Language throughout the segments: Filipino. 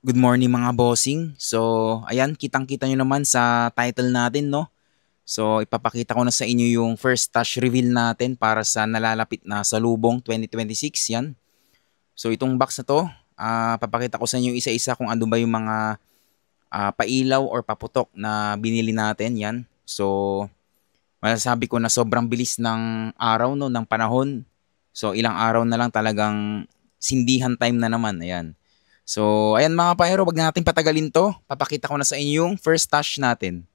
Good morning mga bossing. So, ayan, kitang-kita nyo naman sa title natin, no? So, ipapakita ko na sa inyo yung first touch reveal natin para sa nalalapit na Salubong 2026, yan. So, itong box na to, papakita ko sa inyo isa-isa kung ano ba yung mga pailaw or paputok na binili natin, yan. So, masasabi ko na sobrang bilis ng araw, no, ng panahon. So, ilang araw na lang talagang sindihan time na naman, ayan. So, ayan mga pahero, wag na natin patagalin to. Papakita ko na sa inyo yung first touch natin.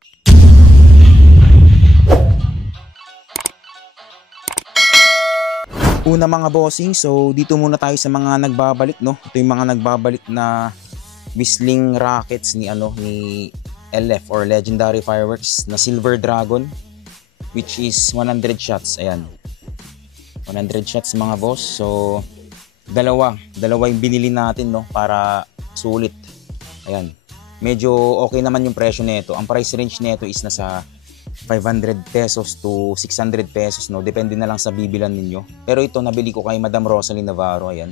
Una mga bossing, so dito muna tayo sa mga nagbabalik, no? Ito yung mga nagbabalik na whistling rockets ni LF or Legendary Fireworks na Silver Dragon, which is 100 shots. Ayan. 100 shots mga boss. So, dalawa yung binili natin, no, para sulit. Ayan. Medyo okay naman yung presyo nito. Ang price range nito is nasa 500 pesos to 600 pesos, no. Depende na lang sa bibilan ninyo. Pero ito nabili ko kay Madam Rosalie Navarro, ayan.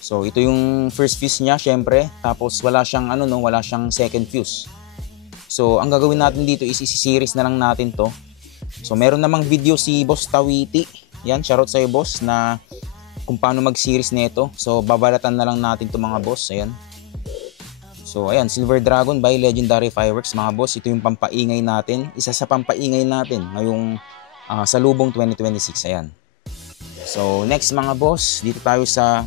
So ito yung first fuse niya, syempre. Tapos wala siyang wala siyang second fuse. So ang gagawin natin dito is isi-series na lang natin to. So meron namang video si Boss Tawiti. Yan, shoutout sa iyo boss, na kung paano mag-series nito. So babalatan na lang natin to mga boss, ayan. So ayan, Silver Dragon by Legendary Fireworks mga boss. Ito yung pampaingay natin. Isa sa pampaingay natin ngayong Salubong 2026. Ayan. So next mga boss, dito tayo sa,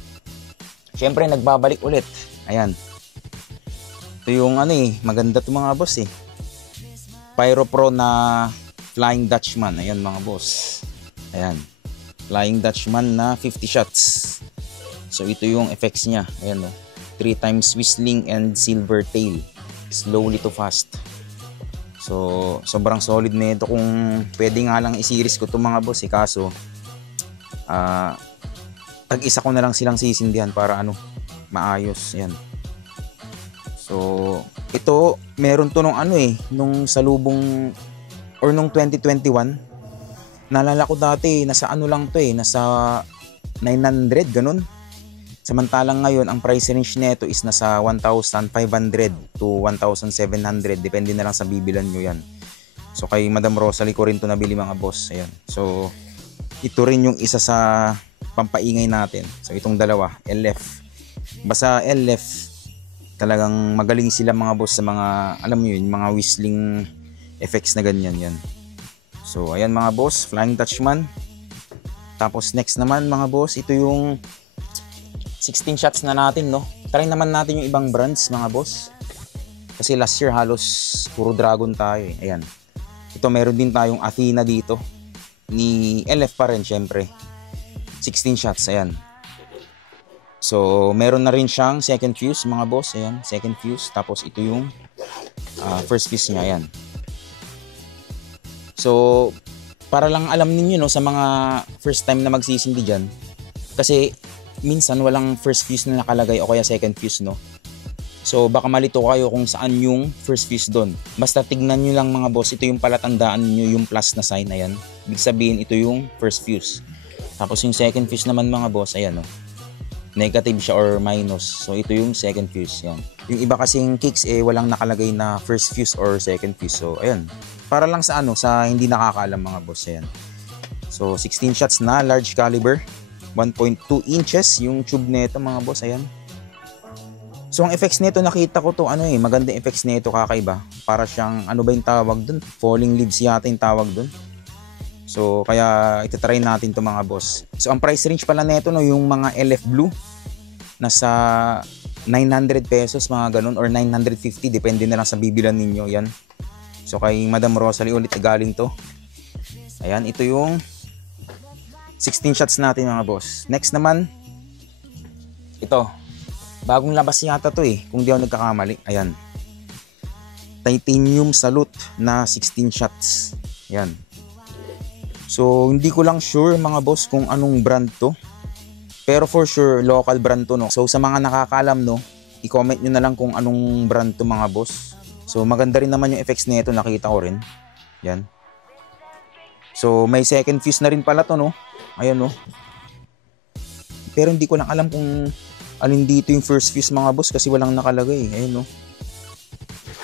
syempre nagbabalik ulit. Ayan. Ito yung maganda to mga boss eh. Pyro Pro na Flying Dutchman. Ayan mga boss. Ayan. Flying Dutchman na 50 shots. So ito yung effects niya. Ayan o. 3 times whistling and silver tail, slowly to fast. So sobrang solid na ito. Kung pwede nga lang i-series ko to mga boss eh, kaso tag-isa ko na lang silang sisindihan para maayos. Yan. So ito meron to nung Salubong or nung 2021. Naalala ko dati nasa lang to nasa 900 ganun. Samantalang ngayon, ang price range nito is nasa 1,500 to 1,700. Depende na lang sa bibilan nyo yan. So, kay Madam Rosalie ko rin ito nabili mga boss. Ayan. So, ito rin yung isa sa pampaingay natin. So, itong dalawa, LF. Basta LF, talagang magaling sila mga boss sa mga, alam nyo yun, mga whistling effects na ganyan yan. So, ayan mga boss, Flying Dutchman. Tapos, next naman mga boss, ito yung 16 shots na natin, no. Try naman natin yung ibang brands mga boss. Kasi last year halos puro Dragon tayo eh. Ayan. Ito meron din tayong Athena dito. Ni LF pa rin syempre. 16 shots, ayan. So meron na rin siyang second fuse mga boss. Ayan, second fuse. Tapos ito yung first fuse niya, ayan. So para lang alam niyo no, sa mga first time na magsisindi dyan. Kasi minsan walang first fuse na nakalagay o kaya second fuse, no. So baka malito kayo kung saan yung first fuse doon. Basta tignan nyo lang mga boss, ito yung palatandaan nyo yung plus na sign na yan. Ibig sabihin ito yung first fuse. Tapos yung second fuse naman mga boss, ayan, no. Negative siya or minus. So ito yung second fuse, yan. Yung iba kasing kicks walang nakalagay na first fuse or second fuse. So ayan, para lang sa sa hindi nakakaalam mga boss, ayan. So 16 shots na large caliber. 1.2 inches yung tube nito mga boss, ayan. So ang effects nito nakita ko to maganda effects nito, kakaiba. Para siyang ba yung tawag dun? Falling leaves yata yung tawag dun. So kaya itatry natin to mga boss. So ang price range pala nito no, yung mga LF Blue nasa 900 pesos mga ganun or 950, depende na lang sa bibilan ninyo, yan. So kay Madam Rosalie ulit galing to. Ayan, ito yung 16 shots natin mga boss. Next naman, ito. Bagong labas yata to kung di ako nagkakamali. Ayan. Titanium Salute na 16 shots. Ayan. So, hindi ko lang sure mga boss kung anong brand to. Pero for sure, local brand to, no. So, sa mga nakakaalam, no, i-comment nyo na lang kung anong brand to mga boss. So, maganda rin naman yung effects nito, nakita ko rin. Yan. So, may second fuse na rin pala to, no. Ayan, no. Pero hindi ko lang alam kung alin dito yung first fuse mga boss kasi walang nakalagay. Ayun no.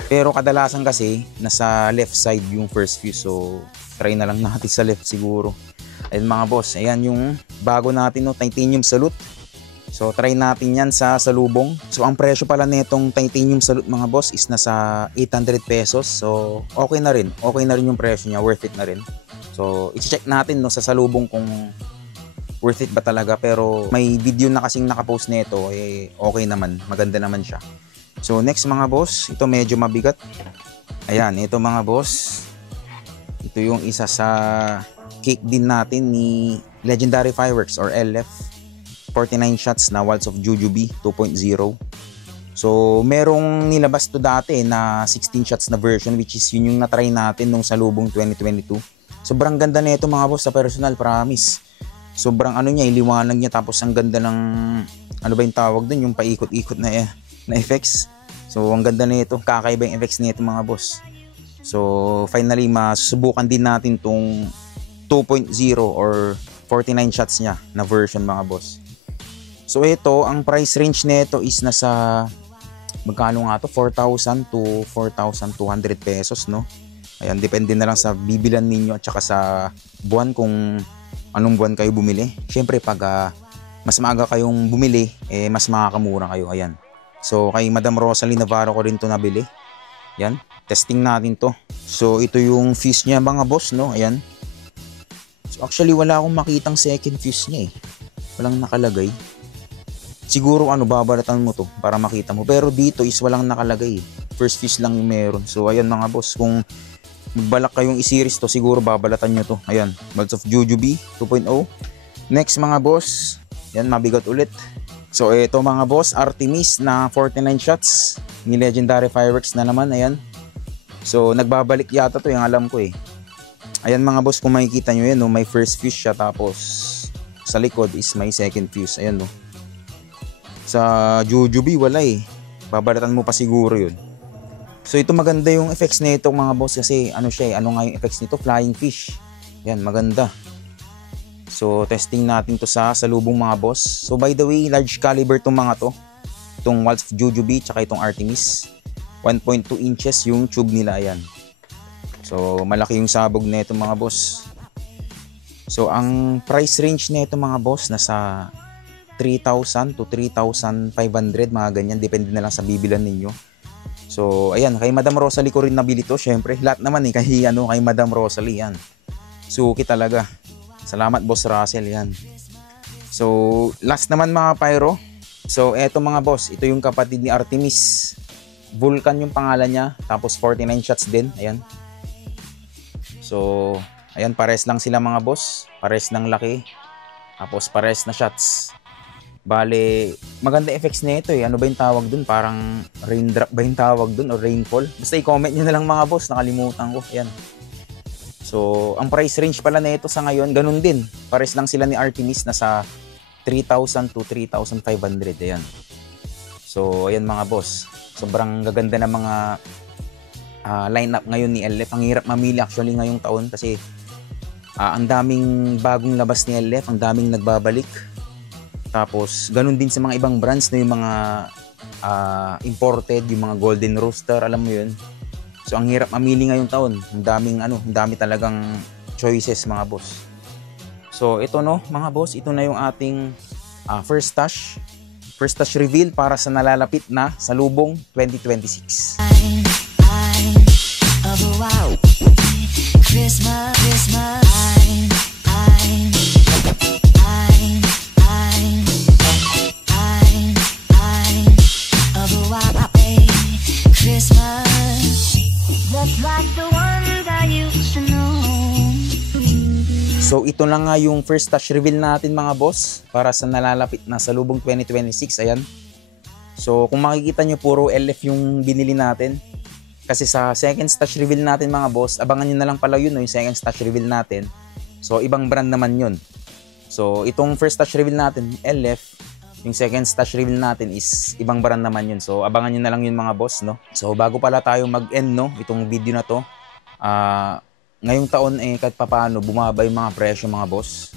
Pero kadalasan kasi nasa left side yung first fuse. So try na lang natin sa left siguro. Ayun mga boss, ayan yung bago natin no, titanium salute. So try natin yan sa salubong. So ang presyo pala nitong titanium salute mga boss is nasa 800 pesos. So okay na rin. Okay na rin yung presyo niya, worth it na rin. So i-check natin no sa salubong kung worth it ba talaga. Pero may video na kasing nakapost nito, eh okay naman, maganda naman siya. So next mga boss, ito medyo mabigat. Ayan, ito mga boss. Ito yung isa sa cake din natin ni Legendary Fireworks or LF. 49 shots na Waltz of Jujubee 2.0. So merong nilabas to dati na 16 shots na version, which is yun yung na-try natin nung salubong 2022. Sobrang ganda na ito mga boss, sa personal, promise. Sobrang ano niya, iliwanag niya, tapos ang ganda ng ano ba yung tawag dun, yung paikot-ikot na effects. So ang ganda na ito, kakaiba yung effects nito mga boss. So finally masusubukan din natin tong 2.0 or 49 shots niya na version mga boss. So ito, ang price range nito is nasa magkano nga to, 4,000 to 4,200 pesos no. Ayan, depende na lang sa bibilan ninyo at saka sa buwan kung anong buwan kayo bumili. Syempre pag mas maaga kayong bumili, eh mas makakamura kayo. Ayan. So kay Madam Rosalie Navarro ko rin to nabili. Yan, testing natin to. So ito yung fuse niya mga boss no. Ayan. So actually wala akong makitang second fuse niya eh. Walang nakalagay. Siguro babalatan mo to para makita mo. Pero dito is walang nakalagay. First fuse lang yung meron. So ayan mga boss, kung magbalak kayong i-series to, siguro babalatan nyo to. Ayan, Waltz of Jujubee 2.0. Next mga boss, yan, mabigat ulit. So ito mga boss, Artemis na 49 shots ni Legendary Fireworks na naman. Ayan. So nagbabalik yata to, yung alam ko eh. Ayan mga boss, kung makikita nyo yan, no, may first fuse siya, tapos sa likod is may second fuse. Ayan no. Sa Jujubee wala eh. Babalatan mo pa siguro yun. So ito maganda yung effects nito mga boss kasi ano siya eh. Ano nga yung effects nito? Flying fish. Yan, maganda. So testing natin to sa salubong mga boss. So by the way, large caliber tong mga to. Itong Waltz of Jujubee tsaka itong Artemis. 1.2 inches yung tube nila. Ayan. So malaki yung sabog nito mga boss. So ang price range nito mga boss nasa 3,000 to 3,500 mga ganyan, depende na lang sa bibilan ninyo. So ayan, kay Madam Rosalie ko rin nabili to. Syempre lahat naman eh kay Madam Rosalie yan. Suki talaga. Salamat Boss Russell yan. So last naman mga pyro. So eto mga boss, ito yung kapatid ni Artemis. Vulcan yung pangalan niya, tapos 49 shots din. Ayan. So ayan, pares lang sila mga boss. Pares ng laki. Tapos pares na shots. Bale, maganda effects nito eh. Ano ba yung tawag dun? Parang raindrop ba yung tawag dun? O rainfall? Basta i-comment nyo na lang mga boss. Nakalimutan ko. Ayan. So, ang price range pala nito sa ngayon, ganun din. Pares lang sila ni Artemis na sa 3,000 to 3,500. Ayan. So, ayan mga boss. Sobrang gaganda na mga lineup ngayon ni LF. Ang hirap mamili actually ngayong taon kasi ang daming bagong labas ni LF. Ang daming nagbabalik. Tapos, ganun din sa mga ibang brands na yung mga imported, yung mga Golden Rooster, alam mo yun. So, ang hirap mamili ngayong taon. Ang dami talagang choices mga boss. So, ito no, mga boss, ito na yung ating first touch reveal para sa nalalapit na salubong 2026. So ito na nga yung first touch reveal natin mga boss para sa nalalapit na salubong 2026. Ayan. So kung makikita nyo, puro LF yung binili natin. Kasi sa second touch reveal natin mga boss, abangan nyo na lang pala yun, no, yung second touch reveal natin. So ibang brand naman yun. So itong first touch reveal natin, LF. Yung second touch reveal natin is ibang brand naman yun. So abangan nyo na lang yun mga boss, no. So bago pala tayo mag-end, no, itong video na to, ngayong taon kahit papaano bumaba yung mga presyo mga boss.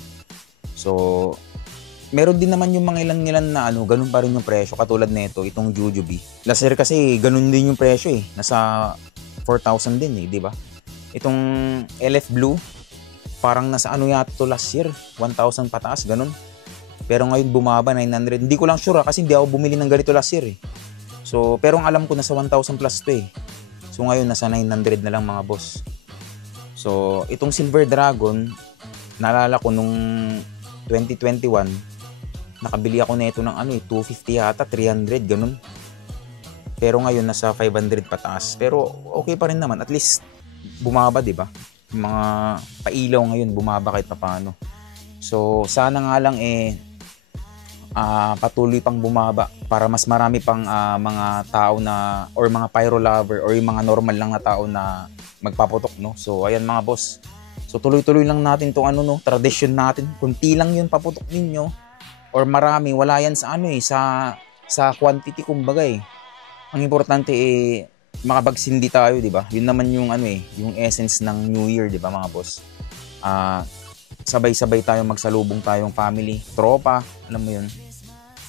So meron din naman yung mga ilan-ilan na ano, ganun pa rin yung presyo katulad nito, itong Jujubee. Last year kasi ganun din yung presyo eh. Nasa 4,000 din eh, di ba? Itong LF Blue, parang nasa ano yata to last year, 1,000 pataas, ganun. Pero ngayon bumaba 900. Hindi ko lang sure kasi hindi ako bumili ng ganito last year eh. So, pero ang alam ko nasa 1,000 plus to eh. So ngayon nasa 900 na lang mga boss. So, itong Silver Dragon, naalala ko nung 2021, nakabili ako nito ng ano eh, 250 yata, 300, ganun. Pero ngayon nasa 500 pataas. Pero okay pa rin naman, at least bumaba, 'di ba? Yung mga pailaw ngayon bumaba kahit papaano. So, sana nga lang patuloy pang bumaba para mas marami pang mga tao na or mga pyro lover or yung mga normal lang na tao na magpaputok, no. So ayan mga boss, so tuloy-tuloy lang natin tong ano, no, tradition natin. Kunti lang yung paputok ninyo or marami, wala yan sa ano eh, sa quantity kumbaga eh. Ang importante eh makapagsindi tayo, di ba? Yun naman yung ano eh, yung essence ng New Year, di ba mga boss? Sabay-sabay tayong magsalubong tayong family, tropa, alam mo yun.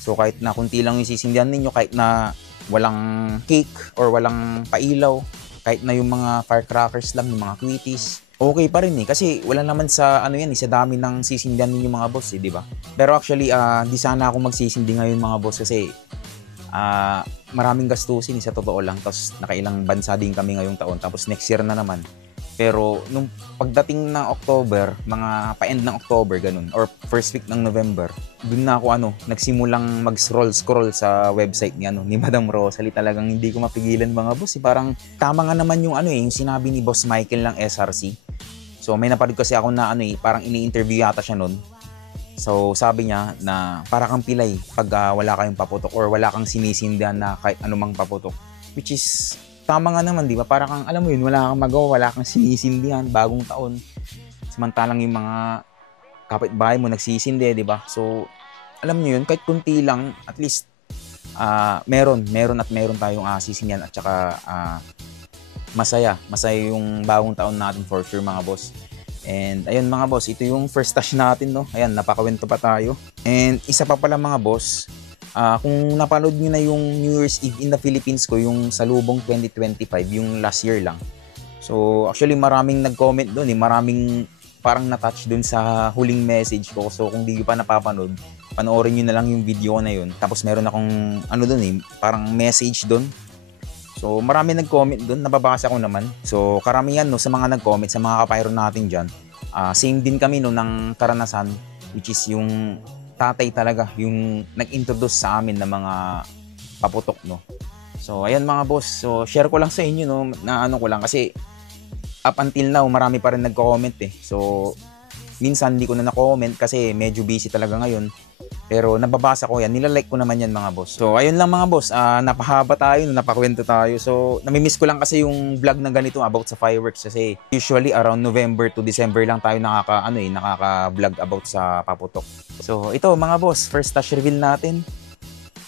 So kahit na kunti lang yung sisindihan ninyo, kahit na walang cake or walang pailaw, kahit na yung mga firecrackers lang, yung mga quitties, okay pa rin eh. Kasi wala naman sa ano yan, sa dami ng sisindihan ninyo mga boss eh, di ba? Pero actually, di sana ako magsisindi ngayon mga boss kasi maraming gastusin sa totoo lang. Tapos nakailang bansa din kami ngayong taon. Tapos next year na naman. Pero nung pagdating ng October, mga pa-end ng October, ganun, or first week ng November, dun na ako nagsimulang mag-scroll sa website ni Madam Rosalie. Talagang hindi ko mapigilan mga boss. Parang tama nga naman yung yung sinabi ni Boss Michael ng SRC. So may napanood kasi ako na parang ini-interview yata siya nun. So sabi niya na para kang pilay pag wala kayong paputok or wala kang sinisindihan na kahit anumang paputok. Which is tama nga naman, di ba? Para kang, alam mo yun, wala kang magawa, wala kang sinisindihan, bagong taon. Samantalang yung mga kapitbahay mo nagsisindi, di ba? So, alam niyo yun, kahit kunti lang, at least, meron tayong sisindihan at saka masaya yung bagong taon natin for sure mga boss. And ayun mga boss, ito yung first touch natin, no? Ayan, napakawento pa tayo. And isa pa pala mga boss, kung napanood nyo na yung New Year's Eve in the Philippines ko, yung Salubong 2025, yung last year lang. So, actually maraming nag-comment doon maraming parang na-touch doon sa huling message ko. So, kung di nyo pa napapanood, panoorin nyo na lang yung video na yun. Tapos meron akong doon parang message doon. So, marami nag-comment doon, nababasa ko naman. So, karamihan sa mga nag-comment, sa mga kapayro natin dyan, same din kami ng karanasan, which is yung tatay talaga yung nag-introduce sa amin ng mga paputok, no. So ayan mga boss, so share ko lang sa inyo, no, na ko lang kasi up until now marami pa rin nagko-comment eh. So minsan hindi ko na na-comment kasi medyo busy talaga ngayon. Pero nababasa ko yan, nilalike ko naman yan mga boss. So ayun lang mga boss, napahaba tayo, napakwento tayo. So namimiss ko lang kasi yung vlog na ganito about sa fireworks kasi usually around November to December lang tayo nakaka-vlog about sa paputok. So ito mga boss, first stash reveal natin.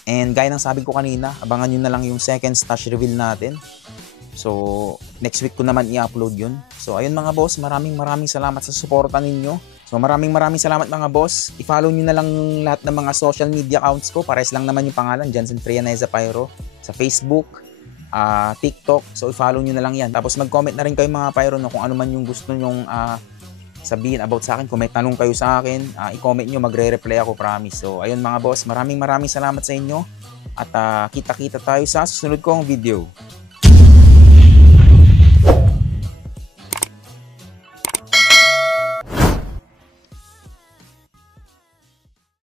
And gaya ng sabi ko kanina, abangan nyo na lang yung second stash reveal natin. So next week ko naman i-upload yun. So ayun mga boss, maraming salamat sa suporta ninyo. So maraming salamat mga boss. I-follow nyo na lang lahat ng mga social media accounts ko. Pares lang naman yung pangalan, Jansen Frianeza Pyro. Sa Facebook, TikTok. So i-follow nyo na lang yan. Tapos mag-comment na rin kayo mga Pyro kung ano man yung gusto nyong sabihin about sa akin. Kung may tanong kayo sa akin, i-comment nyo, magre-reply ako, promise. So ayun mga boss, maraming salamat sa inyo. At kita-kita tayo sa susunod kong video.